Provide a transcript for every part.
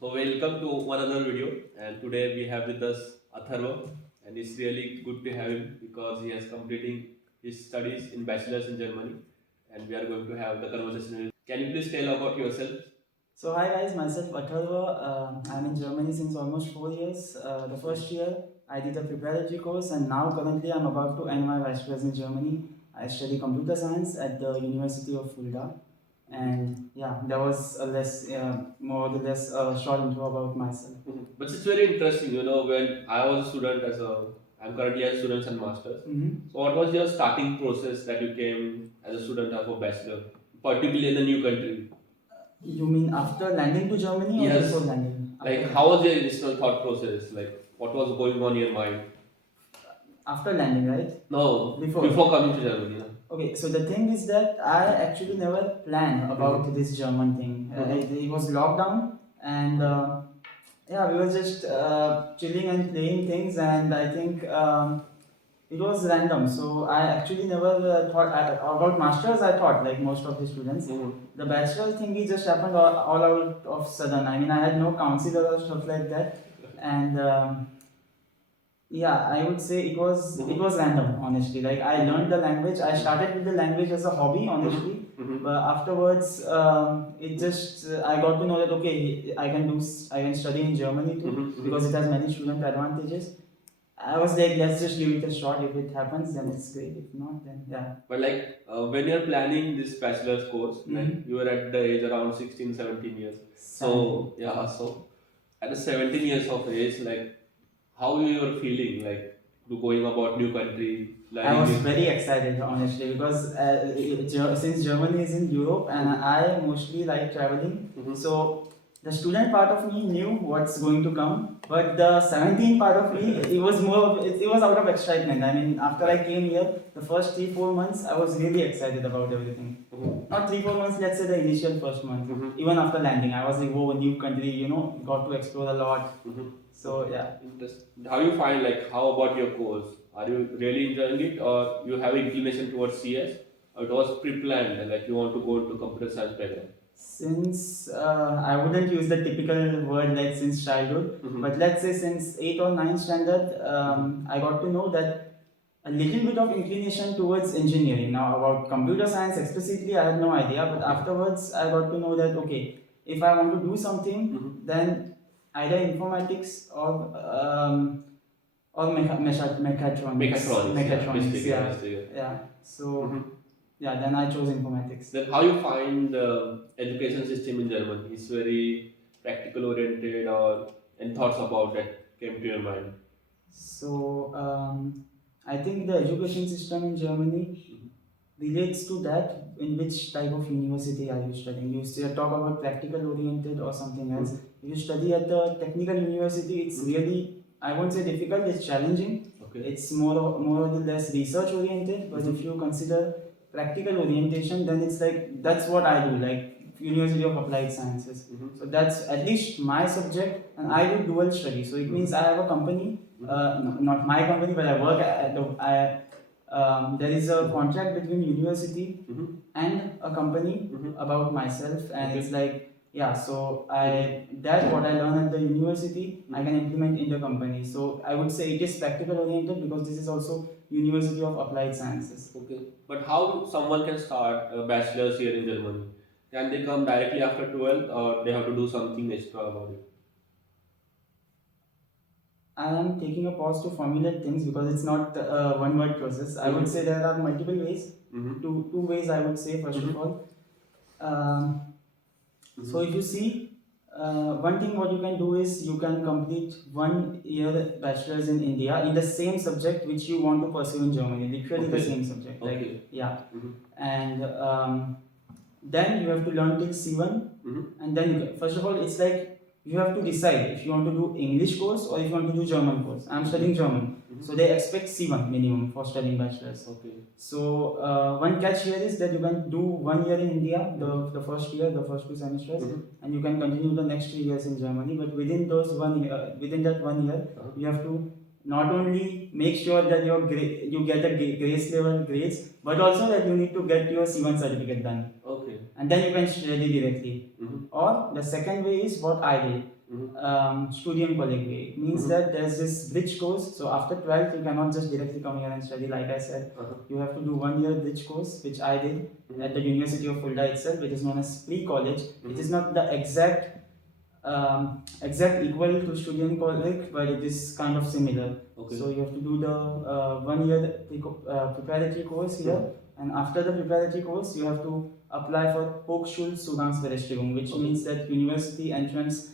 So welcome to one other video, and today we have with us Atharva, and it's really good to have him because he has completing his studies in bachelor's in Germany, and we are going to have the conversation. Can you please tell about yourself? So hi guys, myself Atharva. I'm in Germany since almost 4 years. The first year I did a preparatory course, and now currently I'm about to end my bachelor's in Germany. I study computer science at the University of Fulda, and yeah, that was a more or less a short intro about myself. But it's very interesting, when I was a student I'm currently a student and masters. So what was your starting process that you came as a student of a bachelor, particularly in a new country? You mean after landing to Germany or Yes. before landing? Like, how was your initial thought process? Like, what was going on in your mind? After landing, right? No, Before. before coming to Germany. Okay, so the thing is that I actually never planned about this German thing. It was lockdown, and yeah, we were just chilling and playing things, and I think it was random. So I actually never thought about masters. I thought like most of the students. The bachelor thingy just happened all out of sudden. I mean, I had no counselor or stuff like that, and. Yeah, I would say it was random, honestly. Like I learned the language. I started with the language as a hobby, honestly. But afterwards, it just I got to know that okay, I can study in Germany too because it has many student advantages. I was like, let's just give it a shot. If it happens, then it's great. If not, then yeah. But like when you're planning this bachelor's course, like you were at the age around 16, 17 years. So yeah, so at the 17 years of age, like how you were feeling, like to going about new country, I was new. very excited, honestly, because since Germany is in Europe and I mostly like traveling, so the student part of me knew what's going to come, but the 17 part of me, it was out of excitement. I mean, after I came here, the first 3-4 months, I was really excited about everything. Not 3-4 months, let's say the initial first month. Even after landing, I was like, oh, a new country, got to explore a lot. So yeah. Interesting. How you find, like, how about your course? Are you really enjoying it, or you have inclination towards CS, or it was pre-planned, like you want to go into computer science background? Since I wouldn't use the typical word like since childhood, but let's say since 8 or 9 standard, I got to know that a little bit of inclination towards engineering. Now, about computer science explicitly, I had no idea, but afterwards, I got to know that okay, if I want to do something, then either informatics or mechatronics. Mechatronics, yeah. Yeah. So, yeah, then I chose informatics. Then how you find the education system in Germany? Is very practical oriented, or any thoughts about that came to your mind? So, I think the education system in Germany relates to that in which type of university are you studying. You still talk about practical oriented or something else. If you study at the technical university, it's really, I won't say difficult, it's challenging. Okay. It's more or less research oriented, but if you consider practical orientation, then it's like that's what I do, like University of Applied Sciences. So that's at least my subject, and I do dual study. So it means I have a company, not my company, but I work at there is a contract between university and a company about myself, and it's like yeah. So that's what I learn at the university. I can implement in the company. So I would say it is practical oriented because this is also University of Applied Sciences. Okay. But how someone can start a bachelor's here in Germany? Can they come directly after 12, or they have to do something extra about it? I am taking a pause to formulate things because it's not a one word process. I would say there are multiple ways. Two ways I would say first of all. So if you see, one thing what you can do is you can complete 1 year bachelor's in India in the same subject which you want to pursue in Germany. Literally the same subject. Like yeah, and then you have to learn till C1, and then first of all it's like you have to decide if you want to do English course or if you want to do German course. I'm studying German, so they expect C1 minimum for studying bachelor's. Okay. So one catch here is that you can do 1 year in India, the first year, the first 2 semesters, and you can continue the next 3 years in Germany. But within those 1 year, within that 1 year, you have to not only make sure that you get a grace level grades, but also that you need to get your C1 certificate done. Okay. And then you can study directly. Or the second way is what I did. Studienkolleg way. It means Mhm. that there's this bridge course. So after 12th, you cannot just directly come here and study. Like I said, you have to do 1 year bridge course, which I did at the University of Fulda itself, which is known as pre-college. It is not the exact equal to Studienkolleg, but it is kind of similar. Okay. So you have to do the 1 year preparatory course here, and after the preparatory course, you have to apply for Hochschulzugangsberechtigung, which Okay. means that university entrance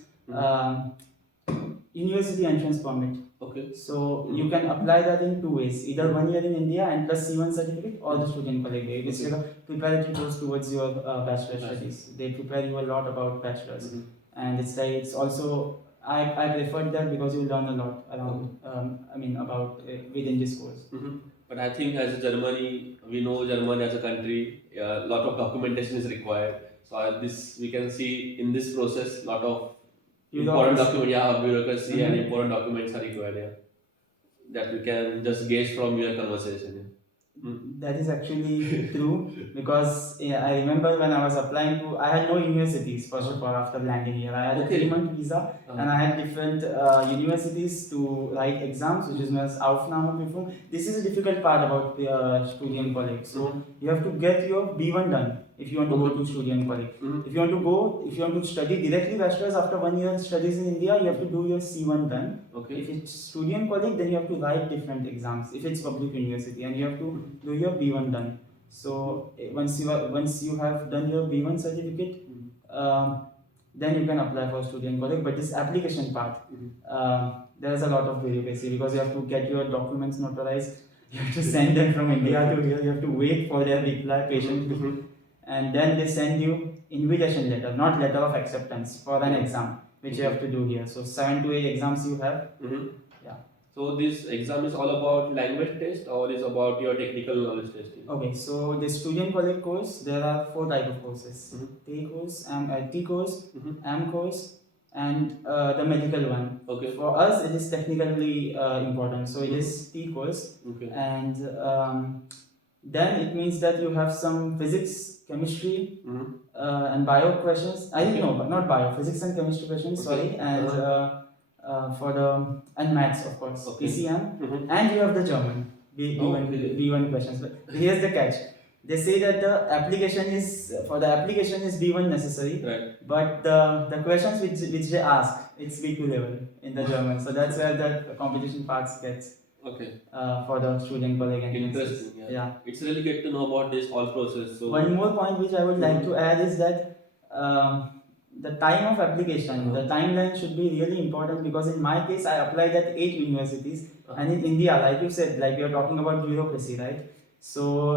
permit. Okay. So you can apply that in 2 ways, either 1 year in India and plus C1 certificate, or the Studienkolleg way, which is like a preparatory course towards your bachelor studies. They prepare you a lot about bachelors, and it's also I preferred that because you learn a lot around about within this course. But I think as a Germany, we know Germany as a country, a lot of documentation is required. So this we can see in this process, lot of important document, bureaucracy and important documents are required. Yeah, that we can just gauge from your conversation. Yeah. That is actually true because I remember when I was applying to, I had no universities first of all after landing here. I had a 3-month visa and I had different universities to write exams, which is known as Aufnahmeprüfung. This is a difficult part about the Studienkolleg. So you have to get your B1 done if you want to go to Studienkolleg. If you want to study directly bachelor's after 1 year studies in India, you have to do your C1 done. If it's Studienkolleg, then you have to write different exams. If it's public university, and you have to do your B1 done. So once you have done your B1 certificate, then you can apply for Studienkolleg. But this application part, there is a lot of bureaucracy because you have to get your documents notarized. You have to send them from India to here. You have to wait for their reply patiently, and then they send you invitation letter, not letter of acceptance, for an exam which you have to do here. So 7 to 8 exams you have. Yeah. So this exam is all about language test or is about your technical knowledge testing? Okay, so the Studienkolleg course, there are 4 type of courses: T course, T course, M course, and the medical one. Okay. For us, it is technically important, so it is T course. Okay. And then it means that you have some physics, chemistry, and bio questions. I didn't know, but not bio, physics and chemistry questions. Sorry, and and maths, of course, PCM, and you have the German B1 questions. But here's the catch: they say that the application is B1 necessary, right, but the questions which they ask, it's B2 level in the German. So that's where the competition parts gets. Okay. For the Studienkolleg entrances. Interesting. Yeah. It's really good to know about this whole process. So one more point which I would like to add is that the time of application, the timeline should be really important, because in my case I applied at 8 universities, and in India, like you said, like you're talking about bureaucracy, right? So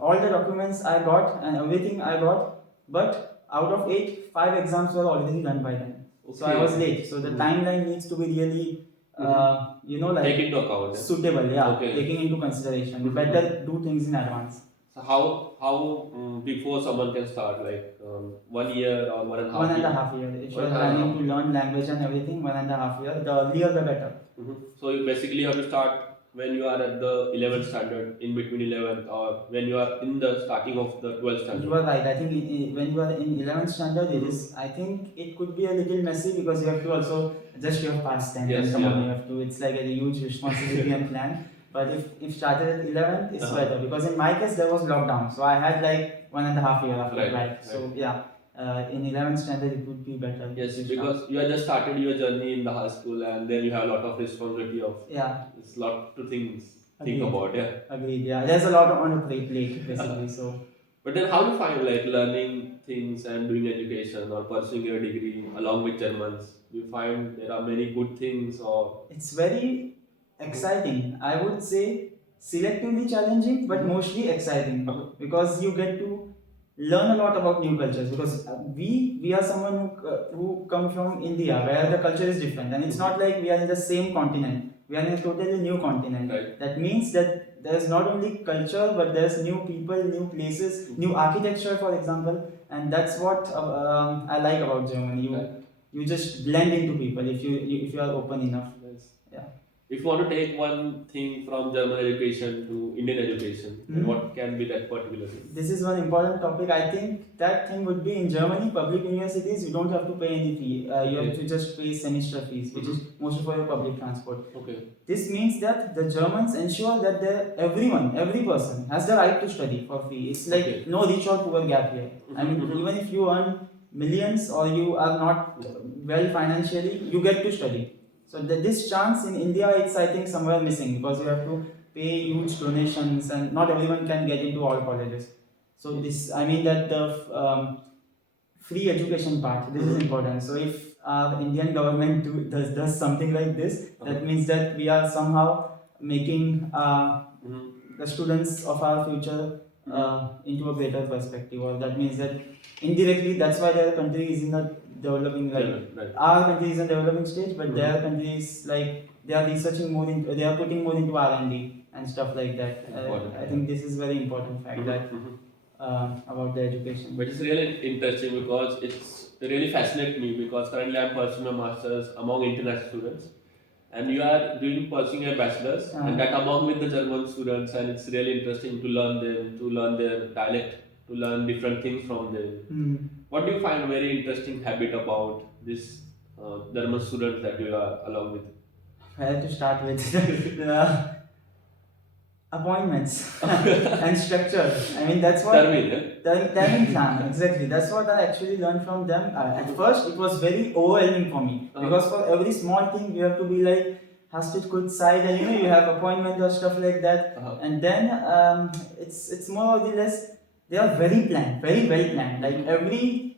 all the documents I got and everything I got, but out of 8, 5 exams were already done by then. So I was late. So the timeline needs to be really take into account. Suitable, taking into consideration. You better do things in advance. So how before someone can start, like 1 year or 1.5 year? If you are planning to learn language and everything, 1.5 year, the earlier the better. So you basically have to start when you are at the 11th standard, in between 11th, or when you are in the starting of the 12th standard. You are right. I think when you are in 11th standard, it is. I think it could be a little messy because you have to also adjust your past tense. Yes, you have to. It's like a huge responsibility and plan. But if started at 11th, it's better, because in my case there was lockdown, so I had like 1.5 year after right. So yeah. In 11th standard it would be better. Yes, because you have just started your journey in the high school, and then you have a lot of responsibility of. It's a lot to think about. Agreed. Yeah, there's a lot on a plate basically. So. But then how do you find like learning things and doing education or pursuing your degree along with Germans? Do you find there are many good things, or? It's very exciting. I would say selectively challenging, but mostly exciting, because you get to learn a lot about new cultures, because we are someone who come from India, where the culture is different, and it's not like we are in the same continent. We are in a totally new continent. Right. That means that there's not only culture, but there's new people, new places, new architecture, for example, and that's what I like about Germany. You just blend into people if you are open enough. Yes. Yeah. If you want to take one thing from German education to Indian education, then what can be that particular thing? This is one important topic. I think that thing would be in Germany, public universities, you don't have to pay any fee. You have Okay. to just pay semester fees, which is mostly for your public transport. Okay. This means that the Germans ensure that everyone, every person has the right to study for free. It's like Okay. no rich or poor gap here. I mean, even if you earn millions or you are not well financially, you get to study. So this chance in India, it's I think somewhere missing because you have to pay huge donations and not everyone can get into all colleges. So this, I mean that the free education part, this is important. So if the Indian government does something like this, that means that we are somehow making the students of our future into a better perspective, or that means that indirectly that's why their country is in a developing, like Right. our country is in a developing stage, but their country is like they are researching more into, they are putting more into R&D and stuff like that. I think this is very important fact that about the education. But it's really interesting because it's really fascinates me because currently I'm pursuing a master's among international students, and you are doing pursuing a bachelor's, and that among with the German students, and it's really interesting to learn them, to learn their dialect, to learn different things from them. What do you find very interesting habit about this German students that you are along with? Where to start with? Appointments and structure. I mean, that's what timing plan, exactly. That's what I actually learned from them. At first, it was very overwhelming for me because for every small thing, you have to be like, has to good side, and you have appointment or stuff like that. And then it's more or less they are very planned, very well planned. Like every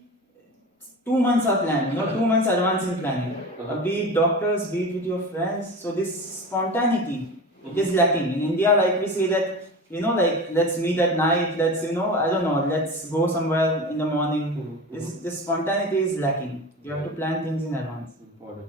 2 months are planned, 2 months advance in planning. Be it doctors, be it with your friends. So this spontaneity is lacking. In India, like we say that, like let's meet at night, let's, I don't know, let's go somewhere in the morning. This spontaneity is lacking. You have to plan things in advance. Important.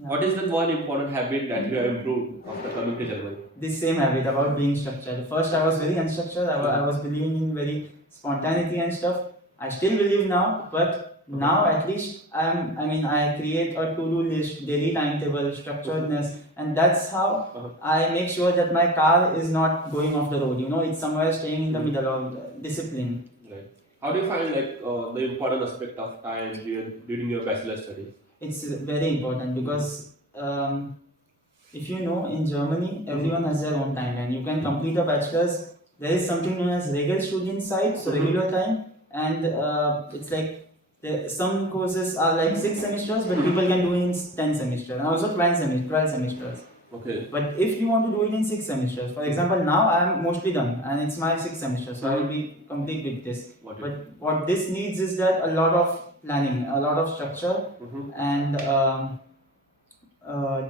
Yeah. What is the one important habit that you have improved after coming to Germany? This same habit about being structured. First, I was very unstructured. I was believing in very spontaneity and stuff. I still believe now, but now at least I create a to-do list, daily timetable, structuredness, and that's how I make sure that my car is not going off the road. It's somewhere staying in the middle of discipline. Right. How do you find the important aspect of time during your bachelor studies? It's very important because if you know, in Germany, everyone has their own timeline. You can complete a bachelor's. There is something known as Regelstudienzeit, so regular time, and it's like some courses are like 6 semesters, but people can do it in 10 semesters, and also 12 semesters. Okay. But if you want to do it in 6 semesters, for example, now I am mostly done, and it's my 6th semester, so I will be complete with this. But what this needs is that a lot of planning, a lot of structure, and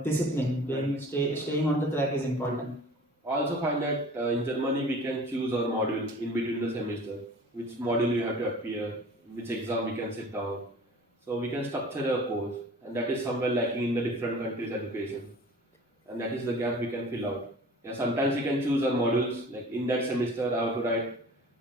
discipline. Staying on the track is important. I also find that in Germany we can choose our module in between the semester, which module you have to appear, which exam we can sit down. So we can structure a course, and that is somewhere lacking in the different countries' education, and that is the gap we can fill out. Yeah, sometimes we can choose our modules. Like in that semester, I have to write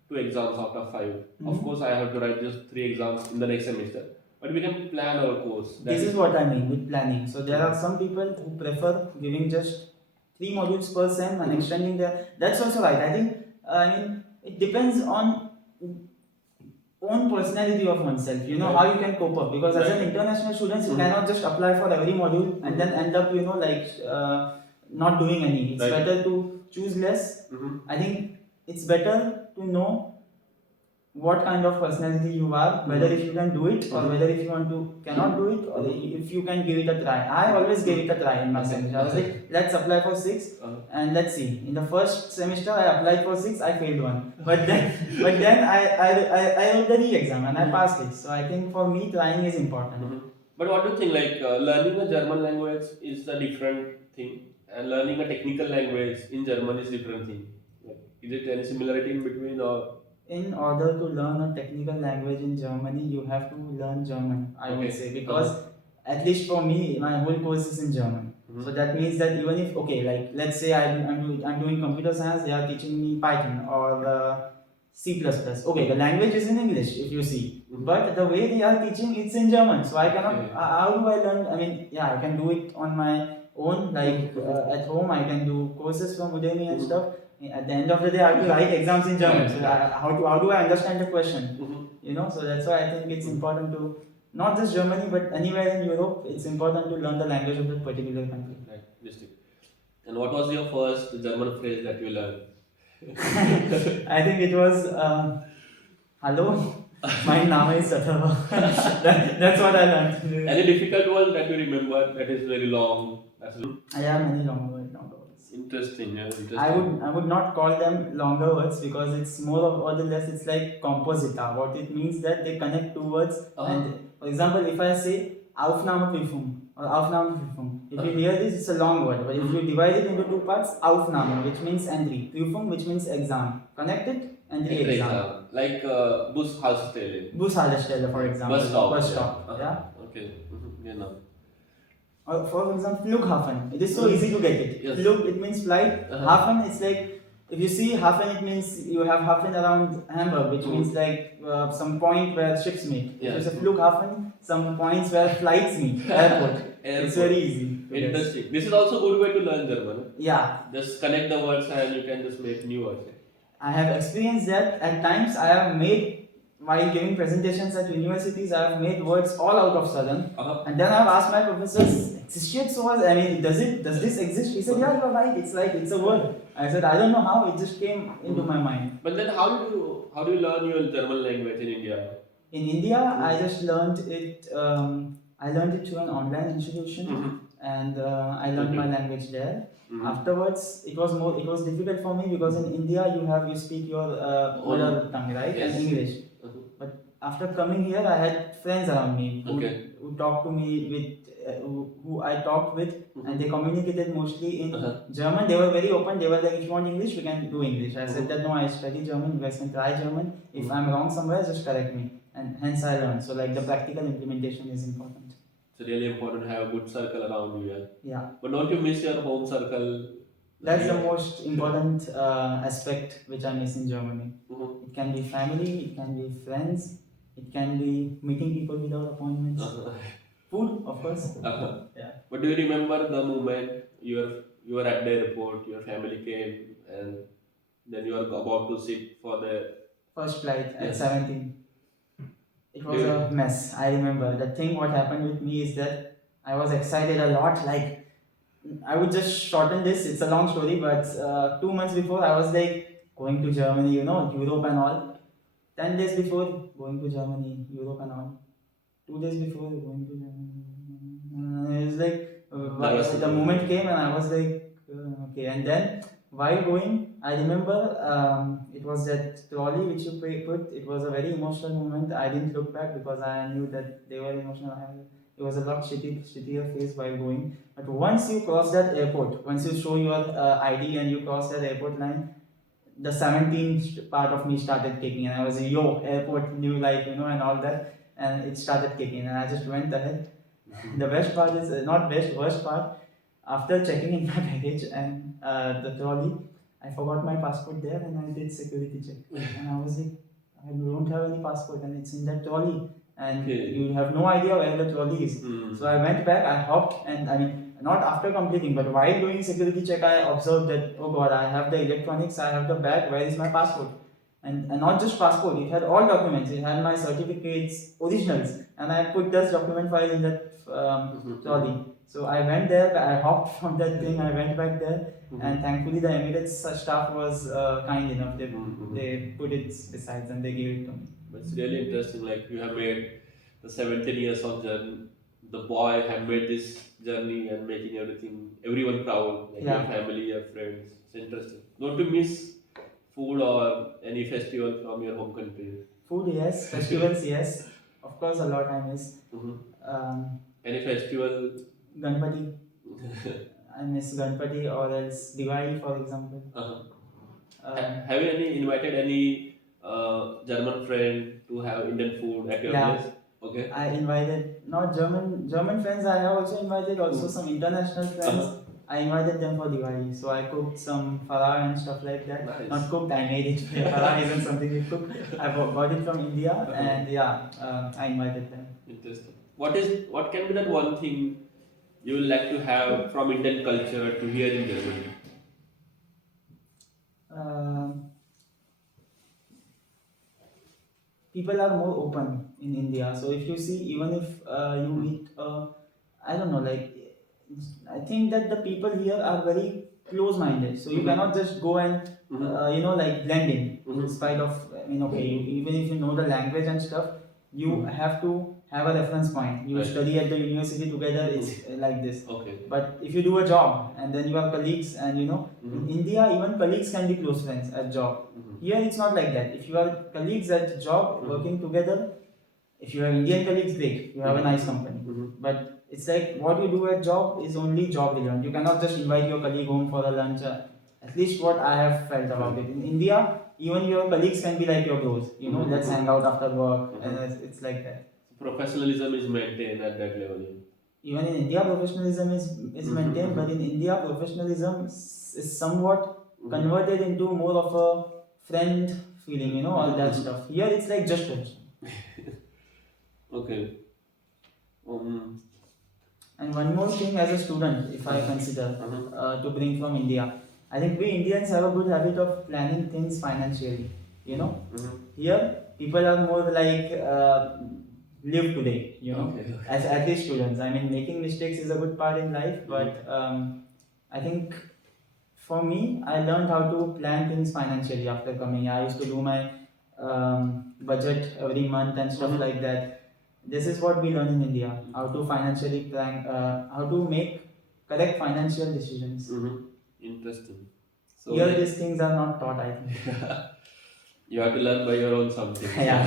2 exams out of 5. Of course, I have to write just 3 exams in the next semester. But we can plan our course. This is what I mean with planning. So there are some people who prefer giving just 3 modules per sem and extending their. That's also right. I think. It depends on own personality of oneself. How you can cope up, because as an international student, you cannot just apply for every module and then end up not doing any. It's better to choose less. I think it's better to know what kind of personality you are, whether if you can do it or whether if you cannot do it, or if you can give it a try. I always gave it a try in my semester. I was like, let's apply for 6 and let's see. In the first semester, I applied for 6, I failed one. But then I wrote the re-exam and I passed it. So I think for me, trying is important. But what do you think? Learning a German language is a different thing, and learning a technical language in German is different thing. Is it any similarity in between, or? In order to learn a technical language in Germany, you have to learn German, I would say, because at least for me, my whole course is in German. So that means that even if, let's say I'm doing computer science, they are teaching me Python or C++. Okay, the language is in English, if you see, but the way they are teaching, it's in German. So I cannot, how do I learn? I mean, yeah, I can do it on my own. Like at home, I can do courses from Udemy and stuff. At the end of the day, I have to write exams in German. So how do I understand the question? You know, so that's why I think it's important to not just Germany but anywhere in Europe. It's important to learn the language of that particular country. Right, district. And what was your first German phrase that you learned? I think it was hello. My name is Atharva. That's what I learned. Any difficult one that you remember that is very long? I have many longer words. Interesting, yeah, interesting. I would not call them longer words because it's more of or the less it's like composita. What it means that they connect two words. And for example, if I say Aufnahmeprüfung or Aufnahmeprüfung, if you hear this, it's a long word. But if you divide it into two parts, Aufnahme, which means entry, Prüfung, which means exam. Connect it, entry exam. Like Bushaltestelle. Bushaltestelle, for example. Bus stop. Bus stop. Yeah. Okay. Yeah, no. Or for example, Flughafen. It is so easy to get it. Yes. Flug, it means flight. Hafen, it's like, if you see Hafen, it means you have Hafen around Hamburg, which means like some point where ships meet. Yeah. If it's a Flughafen, some points where flights meet. Airport. It's very easy. Interesting. This is also a good way to learn German. Yeah. Just connect the words and you can just make new words. I have experienced that. At times I have made, while giving presentations at universities, I have made words all out of sudden. And then I have asked my professors, existiert sowas? I mean, does this exist? He said, yeah, you're right. It's a word. I said, I don't know how. It just came into my mind. But then how do you learn your German language in India? In India, I just learned it. I learned it through an online institution, and I learned my language there. Afterwards, it was difficult for me because in India you speak your mother tongue, right? Yes. And English. But after coming here, I had friends around me who talked to me with who I talked with, and they communicated mostly in German. They were very open. They were like, if you want English, we can do English. I said that no, I study German. You guys can try German. If I'm wrong somewhere, just correct me. And hence I learned. So like the practical implementation is important. It's really important to have a good circle around you. Yeah. But don't you miss your home circle? That's the most important aspect which I miss in Germany. It can be family, it can be friends, it can be meeting people without appointments. Food, of course. Yeah. But do you remember the moment you were at the airport, your family came, and then you were about to sit for the first flight at 17? It was a mess. I remember. The thing what happened with me is that I was excited a lot. Like, I would just shorten this. It's a long story, but 2 months before I was like going to Germany, Europe and all. 10 days before going to Germany, Europe and all. 2 days before going to Germany. It was like the moment came and I was like, okay. And then while going, I remember it was that trolley which you put. It was a very emotional moment. I didn't look back because I knew that they were emotional. It was a lot shittier phase while going. But once you cross that airport, once you show your ID and you cross that airport line, the 17th part of me started kicking, and I was airport, new life, and all that, and it started kicking, and I just went ahead. The best part is worst part. After checking in my baggage and the trolley, I forgot my passport there, and I did security check, and I was like, I don't have any passport, and it's in that trolley. And you have no idea where the trolley is. So I went back, I hopped, and I mean, not after completing, but while doing security check, I observed that, oh god, I have the electronics, I have the bag, where is my passport? And not just passport, it had all documents, it had my certificates, originals, and I put this document file in that trolley. So I went there, I hopped from that thing, I went back there, and thankfully the Emirates staff was kind enough, they put it besides and they gave it to me. But it's really interesting, like you have made the 17 years of journey. The boy have made this journey and making everyone proud, like your family, your friends. It's interesting. Don't you miss food or any festival from your home country? Food, yes. Festivals, yes. Of course, a lot I miss. Any festival? Ganpati. I miss Ganpati or else Diwali, for example. Have you invited any German friend to have Indian food at your place? Okay. I invited not German friends. I have also invited some international friends. I invited them for Diwali, so I cooked some farah and stuff like that. Nice. Not cooked, I made it. Farah isn't something you cook. I got it from India, and I invited them. Interesting. What can be that one thing you would like to have from Indian culture to here in Germany? Um People are more open in India. So if you see, even if you meet, I don't know, like I think that the people here are very close-minded. So you cannot just go and like blend in spite of. I mean, okay, even if you know the language and stuff, you have to have a reference point. You Right. study at the university together. It's like this. Okay. But if you do a job and then you have colleagues, and in India, even colleagues can be close friends at job. Here it's not like that. If you are colleagues at job working together, if you have Indian colleagues, great, you have a nice company. But it's like what you do at job is only job relevant. You cannot just invite your colleague home for a lunch. At least what I have felt about it. In India, even your colleagues can be like your bros. Let's hang out after work, and it's like that. Professionalism is maintained at that level. Even in India, professionalism is maintained, but in India, professionalism is somewhat converted into more of a friend feeling, all that stuff. Here, it's like just professional. Okay. Um, And one more thing, as a student, if I consider to bring from India, I think we Indians have a good habit of planning things financially. Here people are more like live today. Okay. As at least students. I mean, making mistakes is a good part in life, but I think for me, I learned how to plan things financially after coming here. I used to do my budget every month and stuff like that. This is what we learn in India: how to financially plan, how to make correct financial decisions. Interesting. So Here, these things are not taught, I think. you have to learn by your own something. Yeah.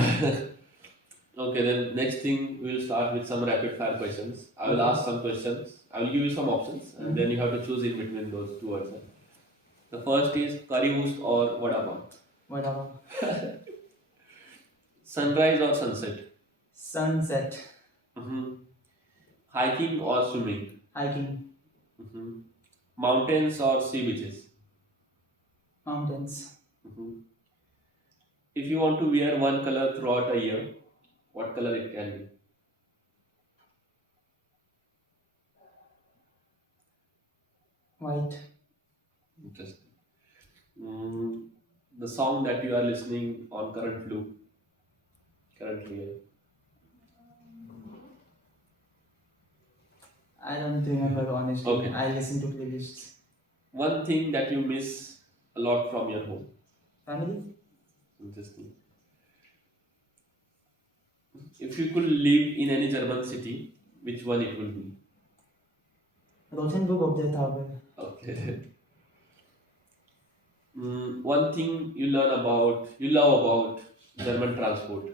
Okay, then next thing we'll start with some rapid fire questions. I will ask some questions. I will give you some options, and then you have to choose in between those two answers. The first is currywurst or vada pav. Whatever. Sunrise or sunset. Sunset. Mm-hmm. Hiking or swimming. Hiking. Mm-hmm. Mountains or sea beaches. Mountains. Mm-hmm. If you want to wear one color throughout a year, what color it can be? White. Interesting. Mm, the song that you are listening on current loop currently. I don't remember honestly. Okay. I listen to playlists. One thing that you miss a lot from your home. Family. Interesting. If you could live in any German city, which one it will be? Rothenburg of the Atharva. Okay. One thing you love about German transport.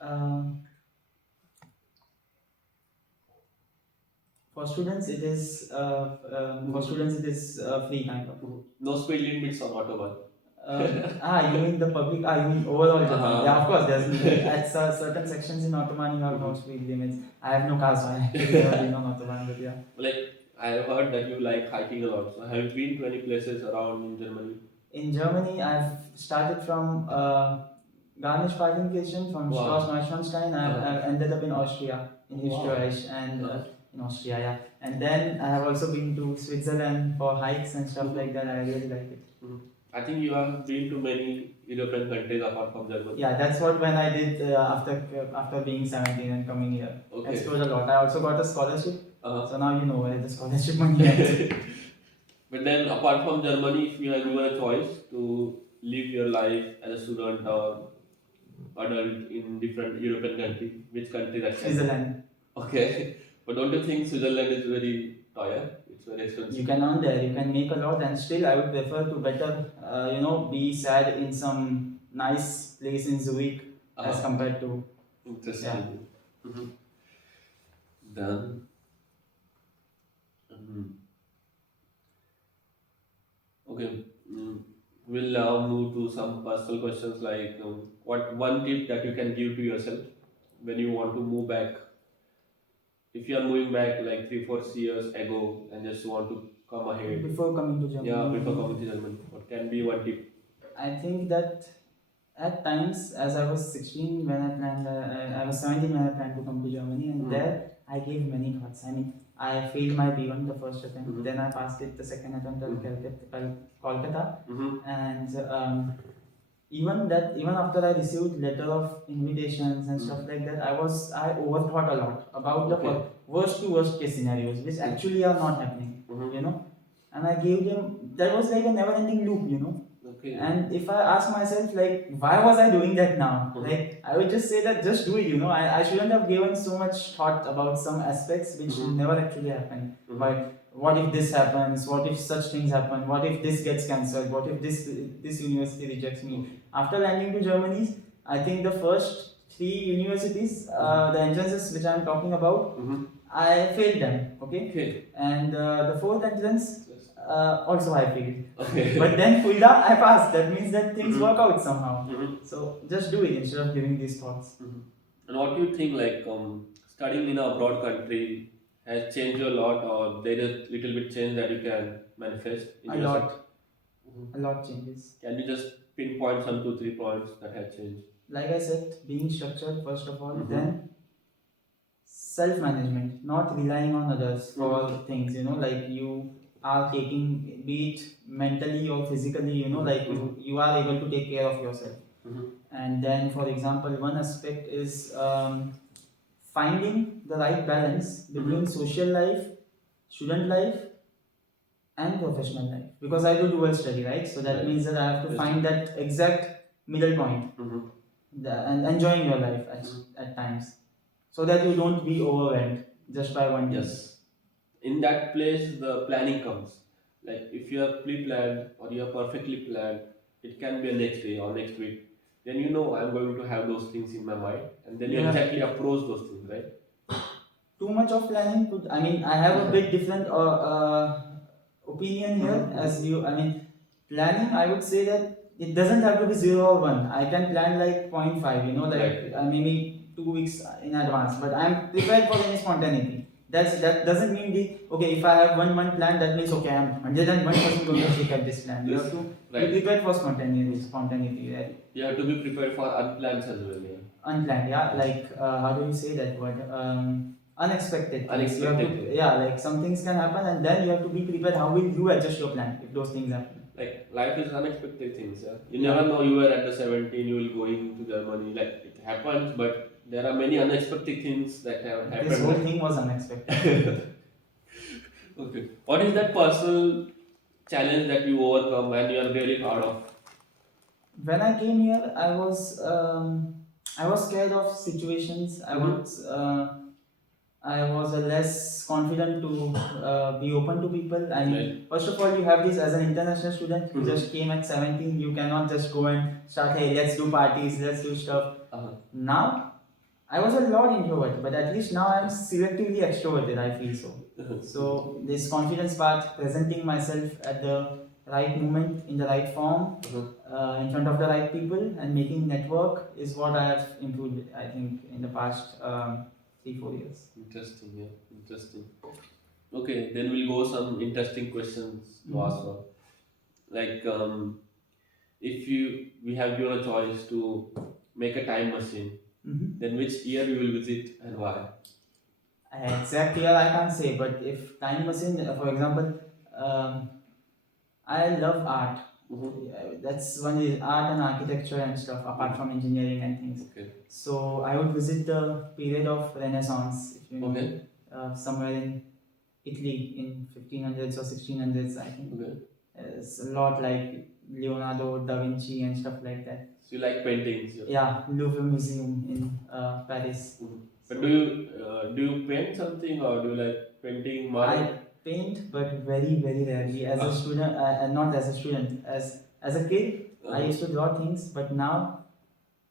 Um, for students, it is free kind of. No speed limits on autobahn. You mean the public? You mean overall Germany? Uh-huh. Yeah, of course. There's at certain sections in Ottoman you have no speed limits. I have no car, so I actually never been on Ottoman, but yeah. Like I have heard that you like hiking a lot. So have you been to any places around in Germany? In Germany, I've started from Garmisch-Partenkirchen from Wow. Schloss Neuschwanstein. I've ended up in Austria, in Wow. Österreich, and in Austria, yeah. And then I have also been to Switzerland for hikes and stuff like that. I really like it. I think you have been to many European countries apart from Germany. Yeah, that's what when I did after being 17 and coming here. Okay. Explored a lot. I also got a scholarship. So now you know where the scholarship money went. But then, apart from Germany, if you are given a choice to live your life as a student or adult in different European country, which country that can be? Switzerland. Okay, but don't you think Switzerland is very tough? It's very expensive. You can earn there, you can make a lot, and still I would prefer to better, be sad in some nice place in Zurich as compared to. Interesting. Mhm. Then, mhm. Okay, we'll now move to some personal questions like what one tip that you can give to yourself when you want to move back. If you are moving back like 3 4 years ago and just want to come ahead. Before coming to Germany. Yeah, before coming to Germany. What can be one tip? I think that at times, as I was 16 when I planned, I was 17 when I planned to come to Germany, and there I gave many thoughts. I mean, I failed my B1 the first attempt, then I passed it the second attempt at Kolkata, and even after I received letter of invitations and stuff like that, I overthought a lot about the worst to worst case scenarios, which actually are not happening, you know. And I gave them, that was like a never ending loop, you know. Okay. And if I ask myself, like, why was I doing that now? Like, I would just say that just do it, you know. I shouldn't have given so much thought about some aspects which never actually happened. But what if this happens? What if such things happen? What if this gets cancelled? What if this university rejects me? After landing to Germany, I think the first three universities, the entrances which I am talking about, I failed them. Okay. And the fourth entrance, also I failed. Okay. But then Fulda, I passed. That means that things work out somehow. So just do it instead of giving these thoughts. And what do you think, like, studying in a abroad country has changed you a lot, or there is little bit change that you can manifest in A yourself? lot. A lot changes. Can you just pinpoint some 2 3 points that have changed? Like I said, being structured first of all, then self management, not relying on others for things, you know, like you are taking, be it mentally or physically, you know, like you are able to take care of yourself. And then, for example, one aspect is finding the right balance between social life, student life, and professional life. Because I do dual study, right? So that means that I have to find that exact middle point and enjoying your life at times, so that you don't be overwhelmed just by one thing. Yes. In that place, the planning comes. Like, if you are pre-planned or you are perfectly planned, it can be a next day or next week. Then you know I'm going to have those things in my mind, and then you exactly approach those things, right? Too much of planning could, I mean, I have a bit different opinion here. As you, I mean, planning, I would say that it doesn't have to be 0 or 1. I can plan like 0.5, you know, like maybe 2 weeks in advance, but I'm prepared for any spontaneity. That doesn't mean the, okay, if I have 1 month plan, that means okay, I'm 101% going to stick at this plan. You have to be prepared for spontaneity, right? You have to be prepared for unplanned as well. Unplanned, yeah. Like, how do you say that word? Unexpected things. You have to, yeah, like some things can happen, and then you have to be prepared. How will you adjust your plan if those things happen? Like, life is unexpected things. Yeah? You never know you were at the 17, you will going to Germany. Like, it happens, but there are many unexpected things that have happened. This whole thing was unexpected. Okay. What is that personal challenge that you overcome and you are really proud of? When I came here, I was scared of situations. I was less confident to be open to people. I mean, first of all, you have this as an international student. You just came at 17. You cannot just go and start, hey, let's do parties, let's do stuff. Now, I was a lot introvert, but at least now I'm selectively extroverted, I feel so. So, this confidence part, presenting myself at the right moment, in the right form, in front of the right people, and making network is what I have improved, I think, in the past 3 4 years. Interesting, yeah. Interesting. Okay, then we'll go some interesting questions to ask her. Like, if we have given a choice to make a time machine, then which year you will visit and why? Exact year I can't say, but if time machine, for example, I love art. That's one is art and architecture and stuff, apart from engineering and things. Okay. So I would visit the period of Renaissance, if you know, somewhere in Italy in 1500s or 1600s, I think. It's a lot like Leonardo da Vinci and stuff like that. So you like paintings? Yeah, Louvre Museum in Paris. But do you paint something, or do you like painting more? I paint, but very very rarely. As a student, not as a student, as a kid, I used to draw things, but now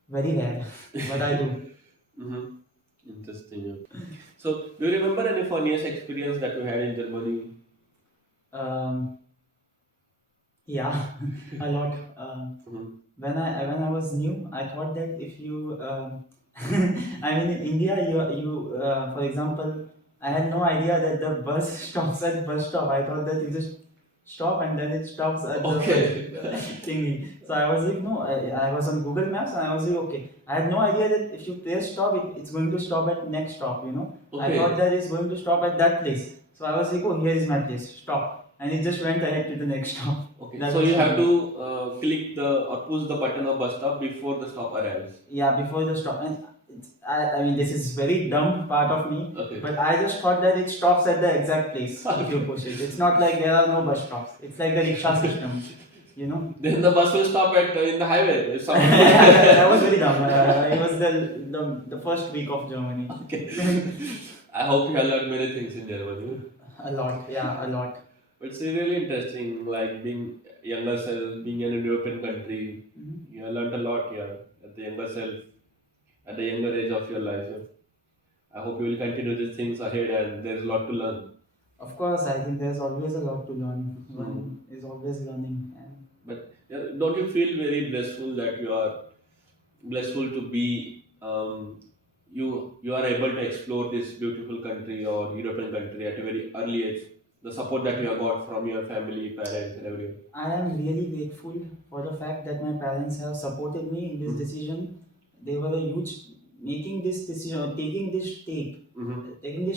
very rare. But I do. Interesting. Yeah. So, do you remember any funniest experience that you had in Germany? Yeah, a lot. When I was new, I thought that if you, I mean, in India, you for example, I had no idea that the bus stops at bus stop. I thought that you just stop, and then it stops at the Okay. thingy. So I was like, no, I was on Google Maps and I was like, okay. I had no idea that if you press stop, it's going to stop at next stop, you know. I thought Okay. that it's going to stop at that place. So I was like, oh, here is my place, stop. And it just went ahead to the next stop. Okay. That So was you have funny. to click the or push the button of bus stop before the stop arrives. Yeah, before the stop. And I mean, this is very dumb part of me, Okay. but I just thought that it stops at the exact place if you push it. It's not like there are no bus stops. It's like the rickshaw system, you know. Then the bus will stop at in the highway. If someone Yeah, that was very dumb. It was the first week of Germany. Okay. I hope you have learned many things in Germany. A lot, yeah, a lot. But it's really interesting, like being younger self, being in a European country. Mhm. You have learned a lot here at the younger self, at the younger age of your life. Yeah. I hope you will continue these things ahead, and there's a lot to learn. Of course, I think there's always a lot to learn. Hmm. One is always learning. And But yeah, don't you feel very blissful that you are blissful to be you are able to explore this beautiful country or European country at a very early age? The support that you have got from your family, parents, and everyone. I am really grateful for the fact that my parents have supported me in this Mhm. decision. They were a huge making this decision, taking this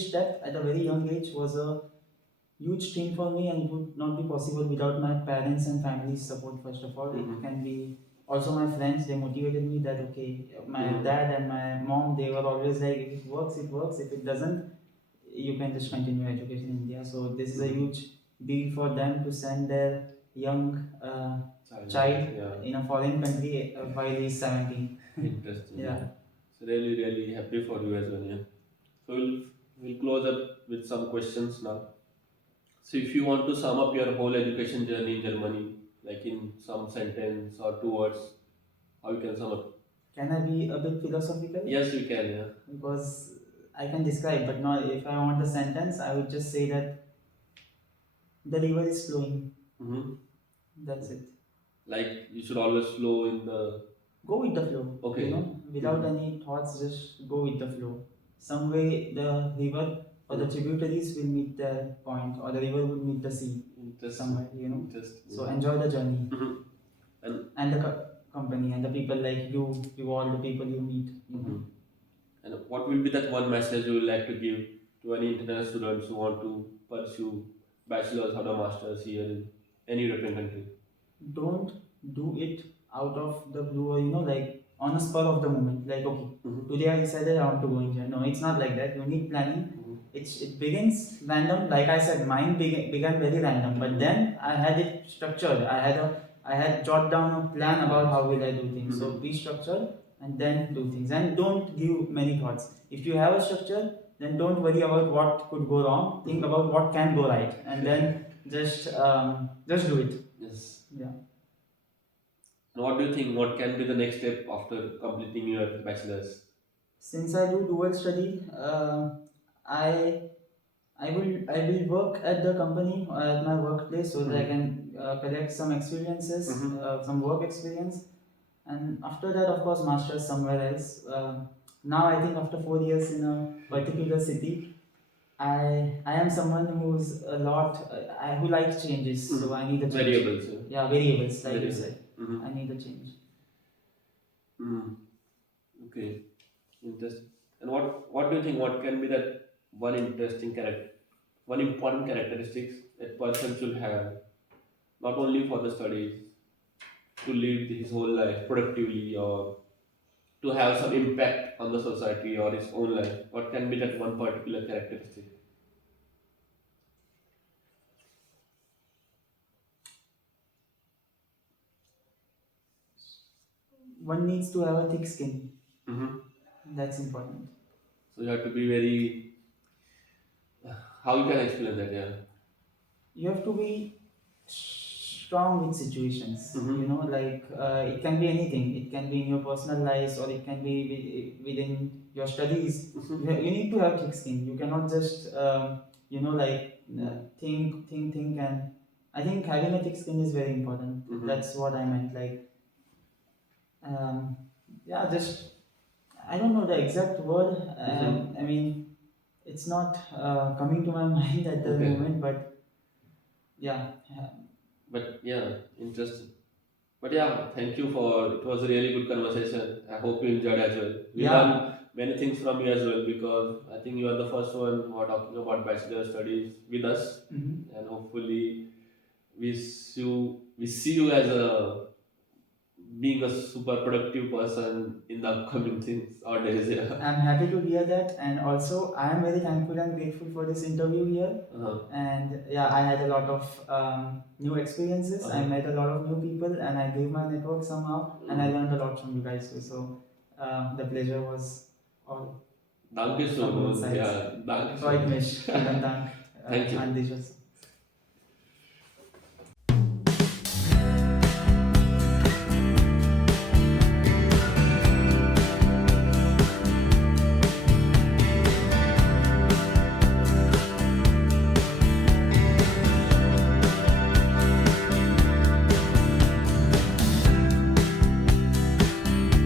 step at a very young age was a huge thing for me, and it would not be possible without my parents and family's support. First of all, it can be also my friends. They motivated me that okay, my dad and my mom, they were always like, if it works, it works. If it doesn't, you can just continue education in India. So this is a huge deal for them to send their young child Yeah. in a foreign country while he's 17. Interesting. Yeah. So really, really happy for you as well. Yeah. So we'll close up with some questions now. So if you want to sum up your whole education journey in Germany, like in some sentence or two words, how you can sum up? Can I be a bit philosophical? Yes, you can. Yeah. Because I can describe, but not if I want a sentence, I would just say that the river is flowing. Mm-hmm. That's it. Like you should always flow in the. Go with the flow. Okay. You know, without any thoughts, just go with the flow. Some way the river or the tributaries will meet their point, or the river will meet the sea. Interesting. Somewhere, you know. Interesting. So enjoy the journey. And And the company and the people like you all the people you meet. You know. and what will be that one message you would like to give to any international students who want to pursue bachelor's or a master's here in any European country? Don't do it out of the blue, or you know, like on a spur of the moment. Like, okay, today I decided I want to go in here. No, it's not like that. You need planning. It begins random. Like I said, mine began very random, but then I had it structured. I had jot down a plan about how will I do things. So be structured and then do things, and don't give many thoughts. If you have a structure, then don't worry about what could go wrong. Think about what can go right, and then just do it. Yes. Yeah. And what do you think? What can be the next step after completing your bachelor's? Since I do dual study, I I will work at the company or at my workplace so that I can collect some experiences, some work experience, and after that, of course, masters somewhere else. Now I think after 4 years in a particular city, I am someone who's a lot who likes changes, so I need a change. Variables. Yeah, variables, like you Variables. said. I need a change. Okay. Interesting. And what do you think? What can be that one interesting character, one important characteristics that person should have, not only for the studies, to live his whole life productively or to have some impact on the society or his own life? What can be that one particular characteristic? One needs to have a thick skin. Mm-hmm. That's important. So you have to be very. How you can explain that? Yeah. You have to be strong with situations. You know, like it can be anything. It can be in your personal lives, or it can be within your studies. You need to have thick skin. You cannot just you know, like think, and I think having a thick skin is very important. That's what I meant. Like um, yeah, just I don't know the exact word. I mean, it's not coming to my mind at the moment, but Yeah. But yeah, interesting. But yeah, thank you for it was a really good conversation. I hope you enjoyed as well. We Yeah. learned many things from you as well because I think you are the first one who are talking about bachelor studies with us, and hopefully we see you as a being a super productive person in the upcoming things or days. Yeah. I'm happy to hear that, and also I am very thankful and grateful for this interview here. And yeah, I had a lot of new experiences. I met a lot of new people, and I gave my network somehow, and I learned a lot from you guys too. So the pleasure was all Danke from both schön. sides. Ja, danke Freut schön. mich. Vielen Dank Thank you. an dich.